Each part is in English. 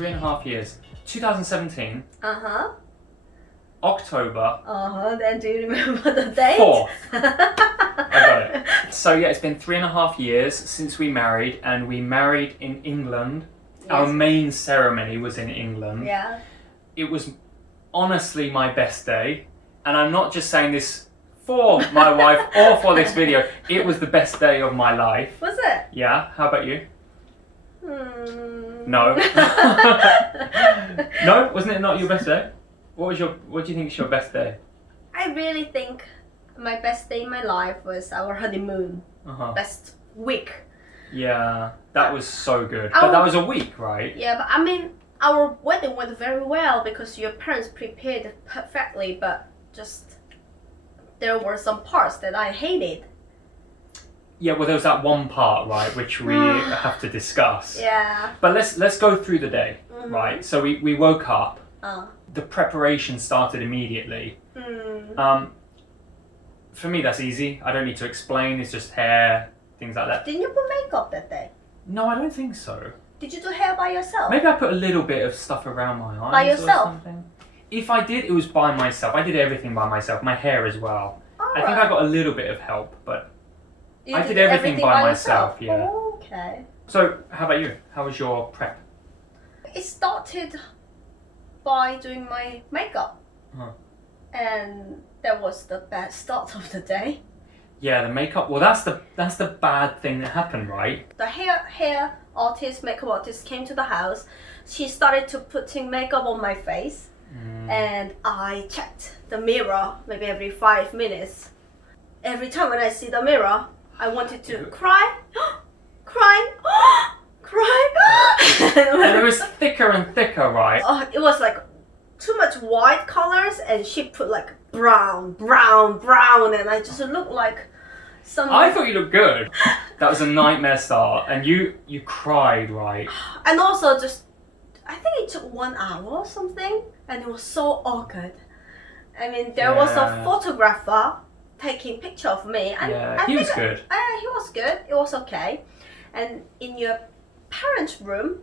3.5 years. 2017. Uh-huh. October. Then do you remember the date? 4th. I got it. So yeah, it's been 3.5 years since we married, and we married in England. Yes. Our main ceremony was in England. Yeah. It was honestly my best day, and I'm not just saying this for my wife or for this video. It was the best day of my life. Was it? Yeah, how about you? Hmm. No. No, wasn't it not your best day? What do you think is your best day? I really think my best day in my life was our honeymoon. Best week. Yeah, that was so good. But that was a week, right? Yeah, but I mean, our wedding went very well because your parents prepared it perfectly, but just there were some parts that I hated. Yeah, well, there was that one part, right, which we have to discuss. Yeah. But let's go through the day, right? So we woke up. The preparation started immediately. For me, that's easy. I don't need to explain. It's just hair, things like that. Didn't you put makeup that day? No, I don't think so. Did you do hair by yourself? Maybe I put a little bit of stuff around my eyes. By yourself? Or something. If I did, it was by myself. I did everything by myself. My hair as well. I think I got a little bit of help, but I did everything by myself. Yeah. Oh, okay. So, how about you? How was your prep? It started by doing my makeup. And that was the best start of the day. Yeah, the makeup. Well, that's the bad thing that happened, right? The hair artist, makeup artist came to the house. She started to putting makeup on my face, and I checked the mirror maybe every 5 minutes. Every time when I see the mirror, I wanted to cry, cry, cry. And it was thicker and thicker, right? It was like too much white colors, and she put like brown, and I just looked like some. I thought you looked good. That was a nightmare start, and you cried, right? And also just, I think it took 1 hour or something, and it was so awkward. I mean, there was a photographer taking picture of me, and he was good. He was good. It was okay. And in your parents' room,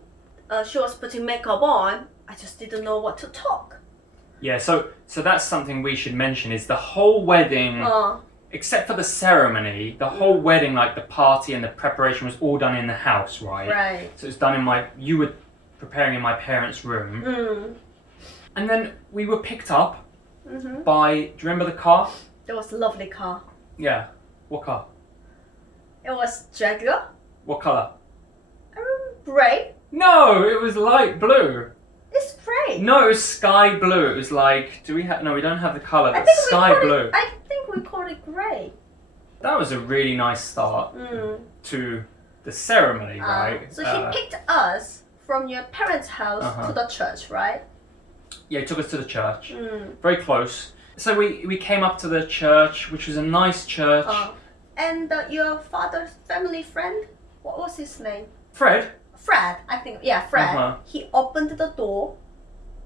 she was putting makeup on. I just didn't know what to talk. Yeah, so that's something we should mention is the whole wedding, except for the ceremony, the whole wedding, like the party and the preparation was all done in the house, right? Right. So it's done you were preparing in my parents' room. And then we were picked up by, do you remember the car? It was a lovely car. Yeah. What car? It was Jaguar. What colour? Grey. No, it was light blue. It's grey. No, it was sky blue. It was like, we don't have the colour, but sky blue. I think we call it grey. That was a really nice start to the ceremony, right? So he picked us from your parents' house to the church, right? Yeah, he took us to the church. Very close. So we came up to the church, which was a nice church. And your father's family friend, what was his name? Fred, I think. Yeah, Fred. He opened the door.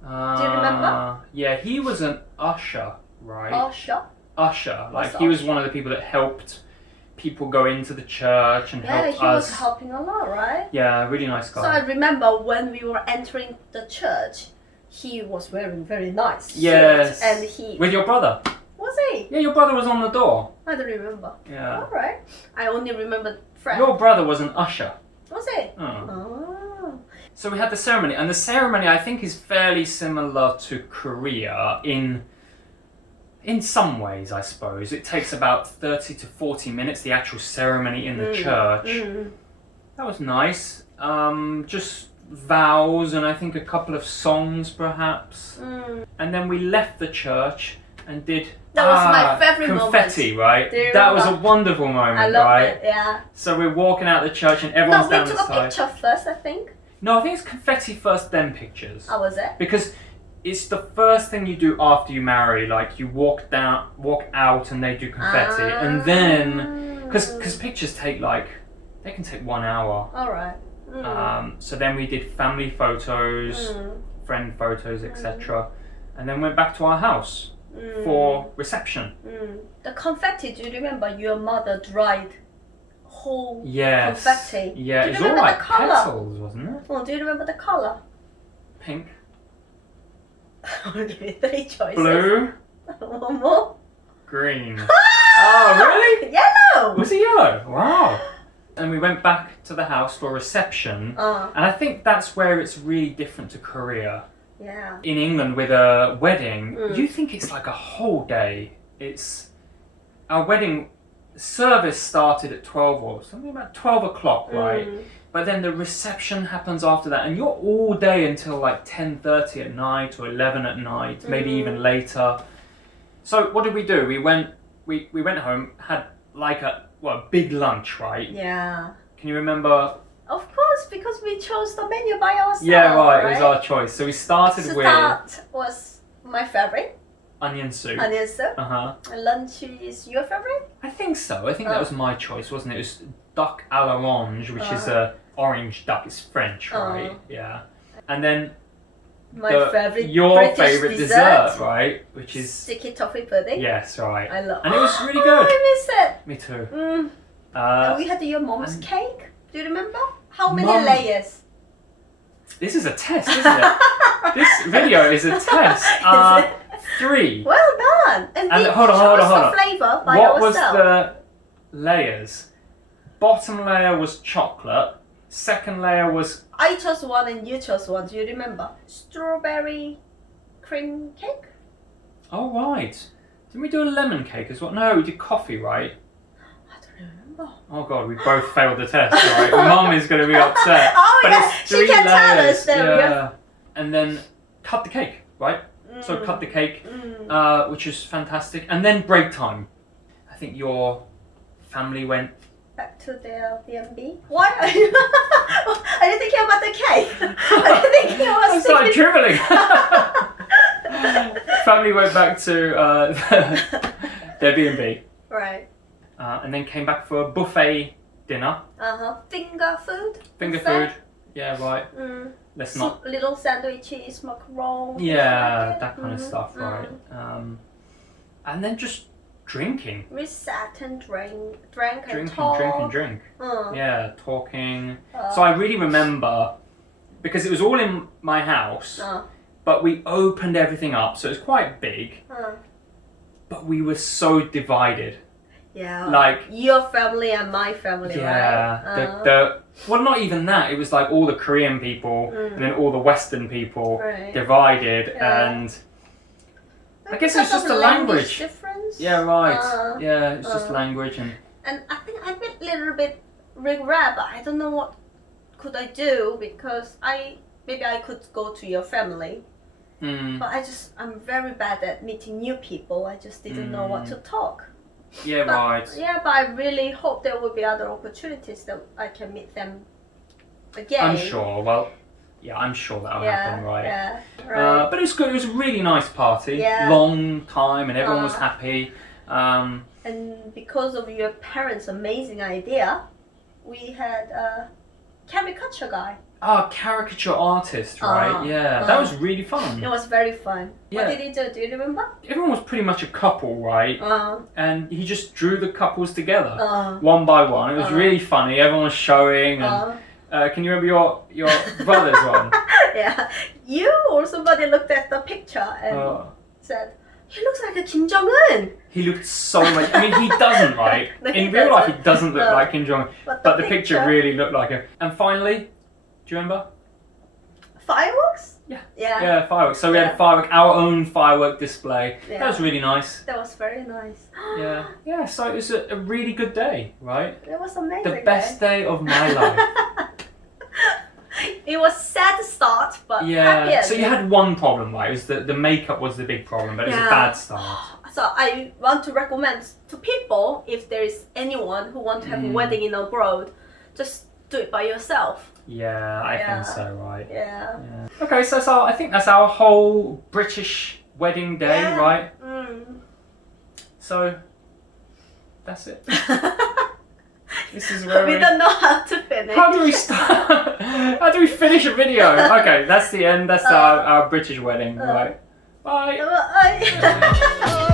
Do you remember? Yeah, he was an usher, right? Usher. Like, he was one of the people that helped people go into the church and helped us. Yeah, he was helping a lot, right? Yeah, really nice guy. So I remember when we were entering the church, he was wearing very nice yes. suit, and he... With your brother. Was he? Yeah, your brother was on the door. I don't remember. Yeah. Alright. I only remember Fred. Your brother was an usher. Was he? Oh. So we had the ceremony, and the ceremony I think is fairly similar to Korea in some ways, I suppose. It takes about 30 to 40 minutes, the actual ceremony in the church. That was nice. Just vows and I think a couple of songs perhaps. And then we left the church and did that was my favorite confetti, moment. Right? That was a wonderful moment, I love right? it, yeah. So we're walking out the church and everyone's down the side. No, we took a picture first, I think. No, I think it's confetti first, then pictures. Oh, was it? Because it's the first thing you do after you marry. Like, you walk out and they do confetti. And then, because pictures take they can take 1 hour. Alright. So then we did family photos, friend photos, etc. And then went back to our house for reception. The confetti, do you remember your mother dried whole yes. confetti? Yeah, do you it was all remember like the colour? petals, wasn't it? Oh, do you remember the colour? Pink. I'll give you 3 choices. Blue. One more. Green. Oh, really? Yellow. Was it yellow? Wow. And we went back to the house for a reception. And I think that's where it's really different to Korea. Yeah. In England with a wedding, you think it's like a whole day. Our wedding service started at 12 or something about 12 o'clock, right? But then the reception happens after that, and you're all day until like 10:30 at night or 11 at night, maybe even later. So what did we do? We went home, had like a big lunch, right? Yeah. Can you remember? Of course, because we chose the menu by ourselves. Yeah, right. It was our choice. So we started with. Start was my favorite. Onion soup. Onion soup. And lunch is your favorite? I think so. I think that was my choice, wasn't it? It was duck à l'orange, which is a orange duck. It's French, right? Yeah. And then your British favorite dessert, right? Which is sticky toffee pudding. Yes, right. I love. And it was really good. I miss it. Me too. And we had your mom's cake. Do you remember? How many layers? This is a test, isn't it? This video is a test. 3. Well done. And hold on. the flavour by what ourselves. was the layers? Bottom layer was chocolate. Second layer was... I chose one and you chose one. Do you remember? Strawberry cream cake? Oh, right. Didn't we do a lemon cake as well? No, we did coffee, right? I don't remember. Oh, God, we both failed the test, right? Mum is going to be upset. But it's 3 she can tell us that. Yeah. And then cut the cake, right? So cut the cake, which is fantastic. And then break time. I think your family went... back to their B&B. Why are you... Are you thinking about the cake? Are you thinking about... I started dribbling. Family went back to their B&B. Right. And then came back for a buffet dinner. Finger food. Finger food. Yeah, right. Let's not... Little sandwiches, macarons. Yeah, that kind of stuff, right. And then just drinking. We sat and drank and talked. Drink. Yeah, talking. So I really remember, because it was all in my house, but we opened everything up, so it was quite big, but we were so divided. Yeah, like your family and my family, yeah, right? Well, not even that. It was like all the Korean people and then all the Western people divided, and I guess it's just a language difference. Yeah, right. Yeah, it's just language and I think I'm a little bit regret, but I don't know what could I do, because maybe I could go to your family. But I'm very bad at meeting new people. I just didn't know what to talk. Yeah, right. Yeah, but I really hope there will be other opportunities that I can meet them again. I'm sure. Well, yeah, I'm sure that'll happen, right? Yeah, right. But it was good. It was a really nice party. Yeah. Long time, and everyone was happy. And because of your parents' amazing idea, we had a caricature guy. Caricature artist, right? Yeah, that was really fun. It was very fun. Yeah. What did he do? Do you remember? Everyone was pretty much a couple, right? And he just drew the couples together, one by one. It was really funny. Everyone was showing. And, can you remember your brother's one? Yeah. You or somebody looked at the picture and said, he looks like a Kim Jong-un. He looked so much... I mean, he doesn't, right? In real life, he doesn't look like Kim Jong-un. But the picture really looked like him. And finally... Do you remember? Fireworks? Yeah. Yeah, fireworks. So we had our own firework display. Yeah. That was really nice. That was very nice. Yeah, so it was a really good day, right? It was amazing. The best day of my life. It was sad start, but happy ending. So you had one problem, right? It was the makeup was the big problem, but it was a bad start. So I want to recommend to people, if there is anyone who want to have a wedding in abroad, just do it by yourself. Yeah, I think so, right? Yeah. Okay, so I think that's our whole British wedding day, right? So that's it. This is where we don't know how to finish. How do we start? How do we finish a video? Okay, that's the end. That's our British wedding, right? Bye. Bye.